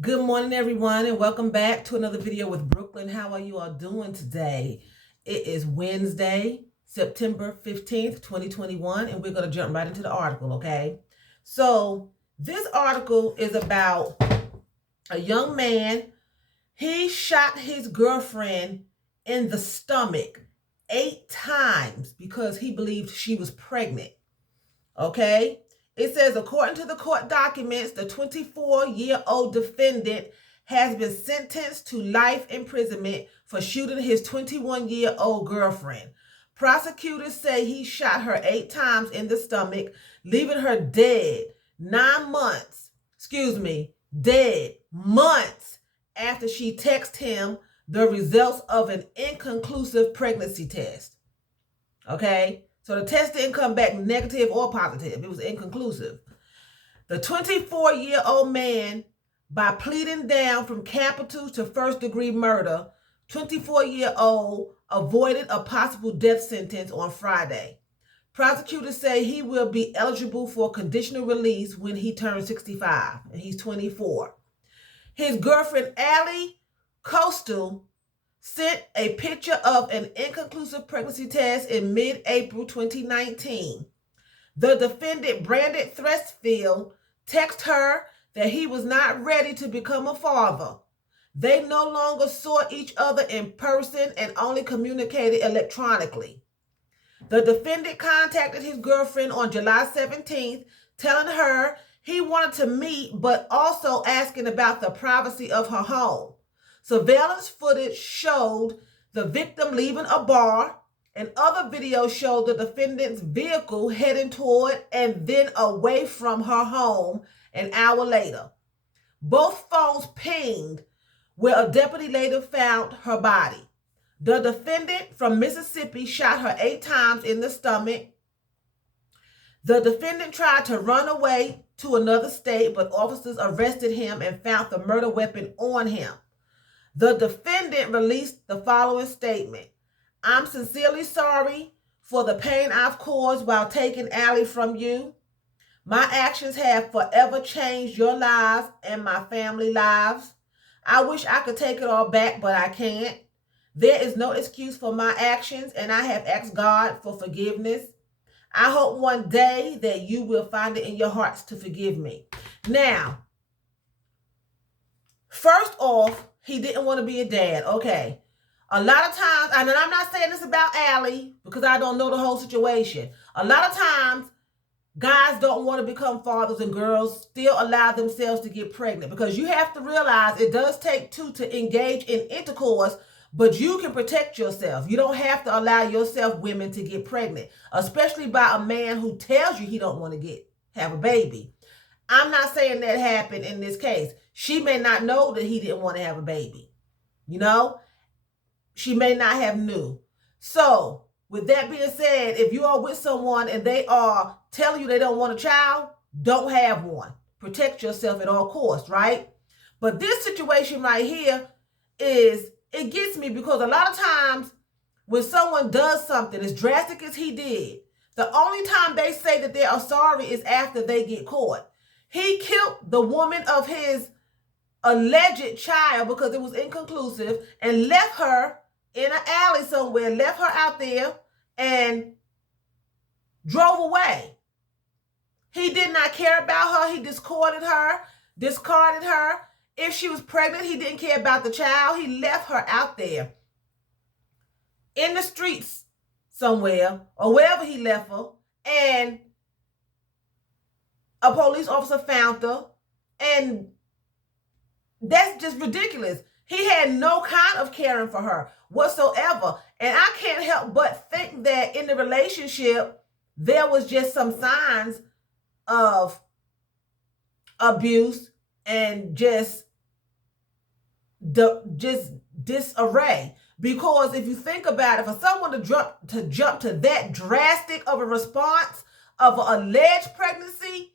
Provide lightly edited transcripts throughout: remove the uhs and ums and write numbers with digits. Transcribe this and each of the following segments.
Good morning, everyone, and welcome back to another video with Brooklyn. How are you all doing today? It is Wednesday, September 15th, 2021, and we're going to jump right into the article, okay? So, this article is about a young man. He shot his girlfriend in the stomach 8 times because he believed she was pregnant. Okay? It says, according to the court documents, the 24-year-old defendant has been sentenced to life imprisonment for shooting his 21-year-old girlfriend. Prosecutors say he shot her 8 times in the stomach, leaving her dead dead months after she texted him the results of an inconclusive pregnancy test. Okay? So the test didn't come back negative or positive. It was inconclusive. The 24-year-old man, by pleading down from capital to first-degree murder, 24-year-old avoided a possible death sentence on Friday. Prosecutors say he will be eligible for conditional release when he turns 65, and he's 24. His girlfriend, Allie Coastal, sent a picture of an inconclusive pregnancy test in mid-April 2019. The defendant, Brandon Threstfield, texted her that he was not ready to become a father. They no longer saw each other in person and only communicated electronically. The defendant contacted his girlfriend on July 17th, telling her he wanted to meet, but also asking about the privacy of her home. Surveillance footage showed the victim leaving a bar, and other videos showed the defendant's vehicle heading toward and then away from her home an hour later. Both phones pinged, where a deputy later found her body. The defendant from Mississippi shot her 8 times in the stomach. The defendant tried to run away to another state, but officers arrested him and found the murder weapon on him. The defendant released the following statement: I'm sincerely sorry for the pain I've caused while taking Allie from you. My actions have forever changed your lives and my family lives. I wish I could take it all back, but I can't. There is no excuse for my actions, and I have asked God for forgiveness. I hope one day that you will find it in your hearts to forgive me. Now, first off, he didn't want to be a dad. Okay. A lot of times, and I'm not saying this about Allie because I don't know the whole situation. A lot of times, guys don't want to become fathers and girls still allow themselves to get pregnant, because you have to realize it does take two to engage in intercourse, but you can protect yourself. You don't have to allow yourself, women, to get pregnant, especially by a man who tells you he don't want to have a baby. I'm not saying that happened in this case. She may not know that he didn't want to have a baby. You know, she may not have knew. So, with that being said, if you are with someone and they are telling you they don't want a child, don't have one. Protect yourself at all costs, right? But this situation right here it gets me, because a lot of times when someone does something as drastic as he did, the only time they say that they are sorry is after they get caught. He killed the woman of his alleged child because it was inconclusive and left her in an alley somewhere, left her out there and drove away. He did not care about her. He discarded her. If she was pregnant, he didn't care about the child. He left her out there in the streets somewhere or wherever he left her, and a police officer found her, and that's just ridiculous. He had no kind of caring for her whatsoever. And I can't help but think that in the relationship, there was just some signs of abuse and just disarray. Because if you think about it, for someone to jump to that drastic of a response of an alleged pregnancy,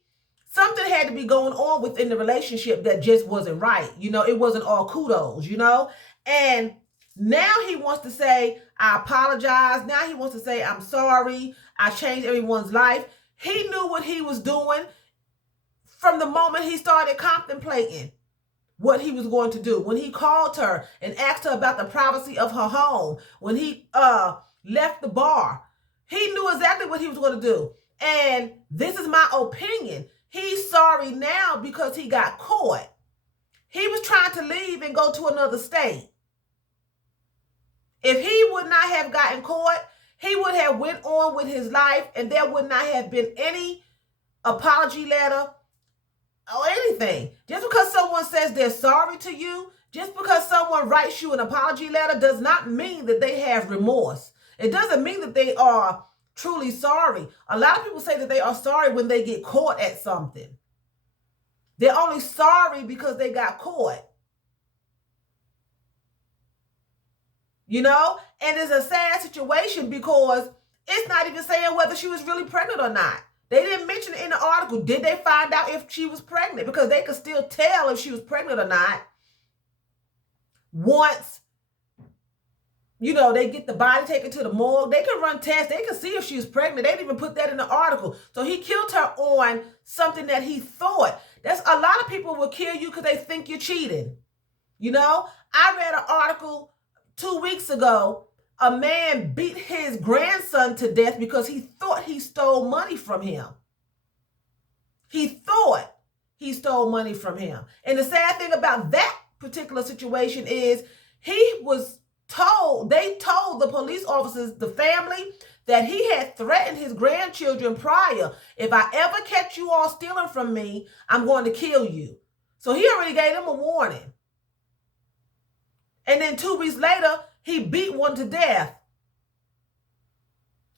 something had to be going on within the relationship that just wasn't right. You know, it wasn't all kudos, you know? And now he wants to say, I apologize. Now he wants to say, I'm sorry. I changed everyone's life. He knew what he was doing from the moment he started contemplating what he was going to do. When he called her and asked her about the privacy of her home, when he left the bar, he knew exactly what he was going to do. And this is my opinion. He's sorry now because he got caught. He was trying to leave and go to another state. If he would not have gotten caught, he would have went on with his life, and there would not have been any apology letter or anything. Just because someone says they're sorry to you, just because someone writes you an apology letter does not mean that they have remorse. It doesn't mean that they are truly sorry. A lot of people say that they are sorry when they get caught at something. They're only sorry because they got caught. You know? And it's a sad situation because it's not even saying whether she was really pregnant or not. They didn't mention it in the article. Did they find out if she was pregnant? Because they could still tell if she was pregnant or not once, you know, they get the body taken to the morgue. They can run tests. They can see if she was pregnant. They didn't even put that in the article. So he killed her on something that he thought. That's a lot of people will kill you because they think you're cheating. You know, I read an article 2 weeks ago. A man beat his grandson to death because he thought he stole money from him. He thought he stole money from him. And the sad thing about that particular situation is he was told, they told the police officers, the family, that he had threatened his grandchildren prior. If I ever catch you all stealing from me, I'm going to kill you. So he already gave them a warning. And then 2 weeks later, he beat one to death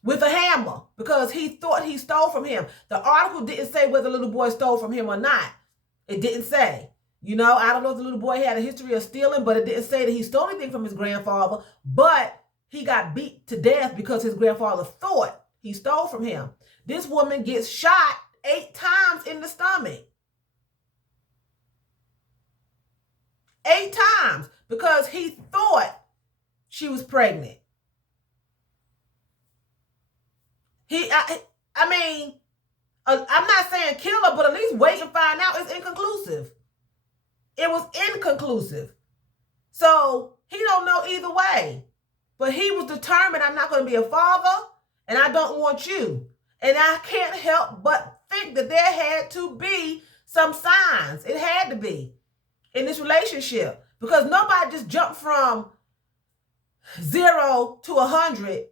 with a hammer because he thought he stole from him. The article didn't say whether the little boy stole from him or not. It didn't say. You know, I don't know if the little boy had a history of stealing, but it didn't say that he stole anything from his grandfather. But he got beat to death because his grandfather thought he stole from him. This woman gets shot 8 times in the stomach. 8 times because he thought she was pregnant. I mean, I'm not saying kill her, but at least wait and find out. It's inconclusive. It was inconclusive. So he don't know either way. But he was determined, I'm not going to be a father, and I don't want you. And I can't help but think that there had to be some signs. It had to be in this relationship. Because nobody just jumped from 0 to 100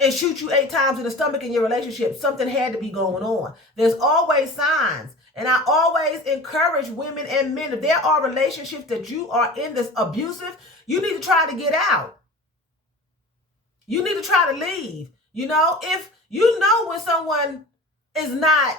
and shoot you 8 times in the stomach in your relationship. Something had to be going on. There's always signs. And I always encourage women and men, if there are relationships that you are in that's abusive, you need to try to get out. You need to try to leave. You know, if you know when someone is not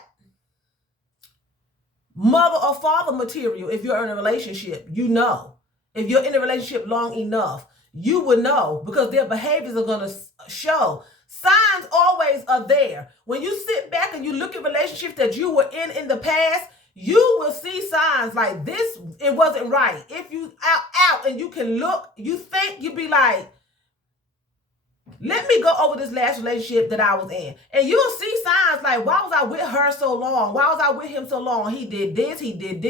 mother or father material, if you're in a relationship, you know. If you're in a relationship long enough, you would know because their behaviors are going to show. Signs always are there. When you sit back and you look at relationships that you were in the past, you will see signs like this, it wasn't right. If you out and you can look, you think, you'd be like, let me go over this last relationship that I was in. And you'll see signs like, why was I with her so long? Why was I with him so long? He did this, she did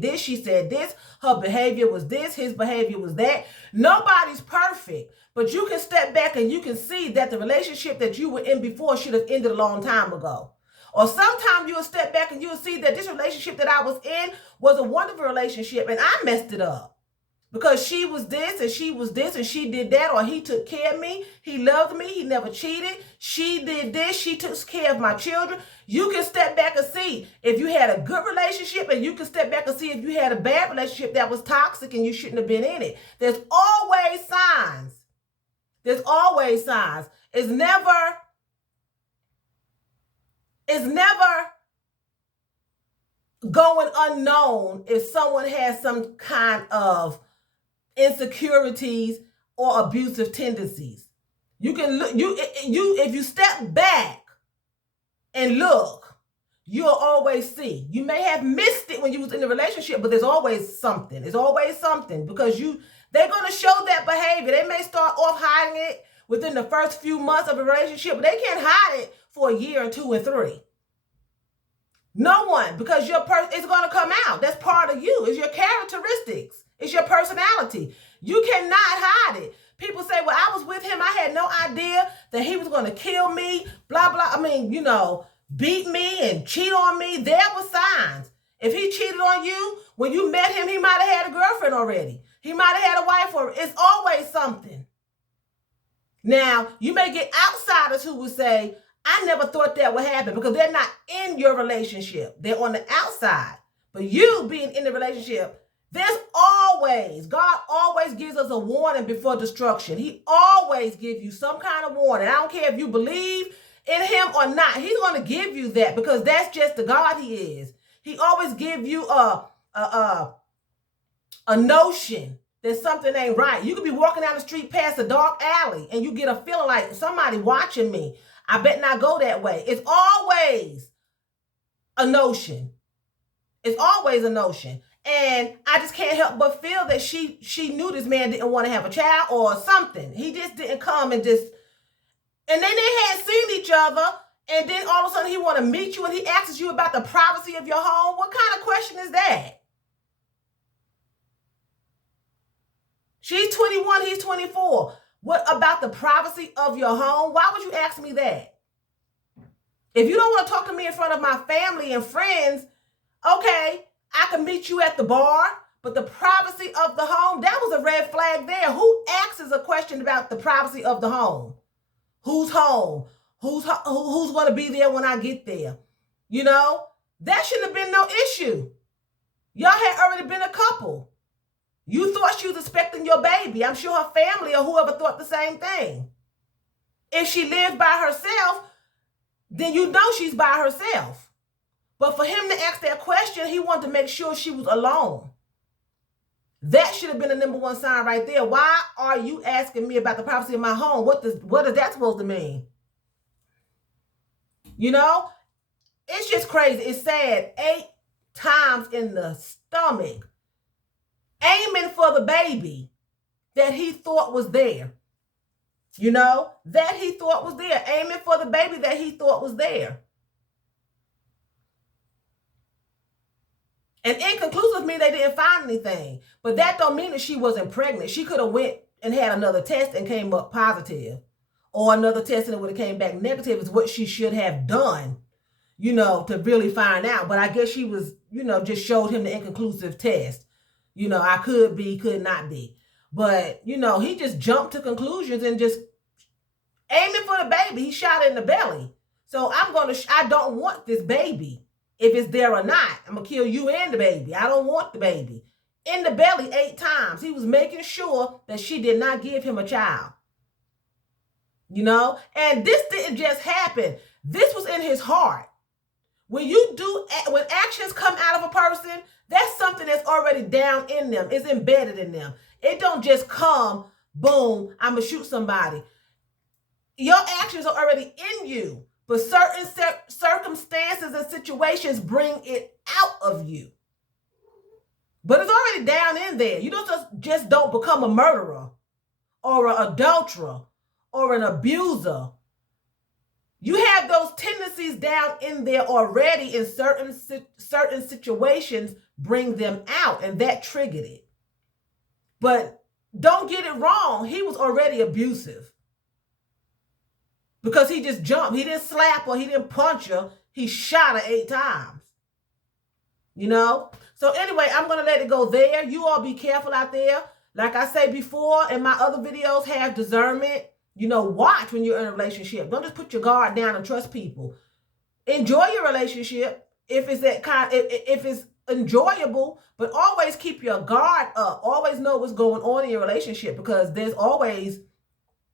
this, she said this, her behavior was this, his behavior was that. Nobody's perfect, but you can step back and you can see that the relationship that you were in before should have ended a long time ago. Or sometimes you'll step back and you'll see that this relationship that I was in was a wonderful relationship and I messed it up. Because she was this and she was this and she did that, or he took care of me, he loved me, he never cheated, she did this, she took care of my children. You can step back and see if you had a good relationship, and you can step back and see if you had a bad relationship that was toxic and you shouldn't have been in it. There's always signs. There's always signs. It's never going unknown if someone has some kind of insecurities or abusive tendencies. You can look, if you step back and look, you'll always see. You may have missed it when you was in a relationship, but there's always something. There's always something because they're going to show that behavior. They may start off hiding it within the first few months of a relationship, but they can't hide it for a year and 2 and 3. No one, because your person is going to come out. That's part of you. It's your characteristics. It's your personality. You cannot hide it. People say, well, I was with him. I had no idea that he was going to kill me, blah, blah. I mean, beat me and cheat on me. There were signs. If he cheated on you, when you met him, he might have had a girlfriend already. He might have had a wife already. It's always something. Now, you may get outsiders who will say, I never thought that would happen, because they're not in your relationship. They're on the outside. But you being in the relationship, God always gives us a warning before destruction. He always gives you some kind of warning. I don't care if you believe in him or not. He's going to give you that, because that's just the God he is. He always gives you a notion that something ain't right. You could be walking down the street past a dark alley and you get a feeling like somebody watching me. I bet not go that way. It's always a notion. It's always a notion. And I just can't help but feel that she knew this man didn't want to have a child or something. He just didn't come and then they had seen each other, and then all of a sudden he want to meet you and he asks you about the privacy of your home. What kind of question is that? She's 21, he's 24. What about the privacy of your home? Why would you ask me that? If you don't want to talk to me in front of my family and friends, okay, I can meet you at the bar, but the privacy of the home, that was a red flag there. Who asks a question about the privacy of the home? Who's home? Who's going to be there when I get there? That shouldn't have been no issue. Y'all had already been a couple. You thought she was expecting your baby. I'm sure her family or whoever thought the same thing. If she lives by herself, then you know she's by herself. But for him to ask that question, he wanted to make sure she was alone. That should have been the number one sign right there. Why are you asking me about the privacy of my home? What is that supposed to mean? It's just crazy. It's sad. 8 times in the stomach, aiming for the baby that he thought was there. That he thought was there. Aiming for the baby that he thought was there. And inconclusive means they didn't find anything. But that don't mean that she wasn't pregnant. She could have went and had another test and came up positive. Or another test and it would have came back negative is what she should have done, to really find out. But I guess she was, just showed him the inconclusive test. I could be, could not be. But, he just jumped to conclusions and just aiming for the baby. He shot it in the belly. So I don't want this baby. If it's there or not, I'm going to kill you and the baby. I don't want the baby. In the belly 8 times. He was making sure that she did not give him a child. And this didn't just happen. This was in his heart. When actions come out of a person, that's something that's already down in them. It's embedded in them. It don't just come, boom, I'm going to shoot somebody. Your actions are already in you. But certain circumstances and situations bring it out of you. But it's already down in there. You just don't become a murderer or an adulterer or an abuser. You have those tendencies down in there already, and certain situations bring them out, and that triggered it. But don't get it wrong. He was already abusive. Because he just jumped. He didn't slap her. He didn't punch her. He shot her 8 times. So anyway, I'm going to let it go there. You all be careful out there. Like I say before in my other videos, have discernment. Watch when you're in a relationship. Don't just put your guard down and trust people. Enjoy your relationship if it's enjoyable, but always keep your guard up. Always know what's going on in your relationship, because there's always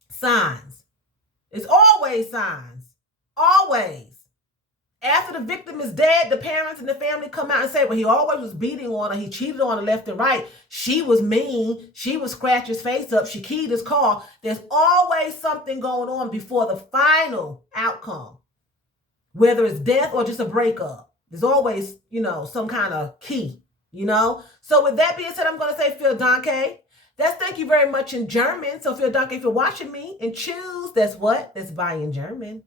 signs. It's always signs. Always. After the victim is dead, the parents and the family come out and say, well, he always was beating on her. He cheated on her left and right. She was mean. She would scratch his face up. She keyed his car. There's always something going on before the final outcome, whether it's death or just a breakup. There's always, some kind of key, So with that being said, I'm going to say, Vielen Dank. That's thank you very much in German. So vielen Dank if you're watching me, and choose, that's what? That's bye in German.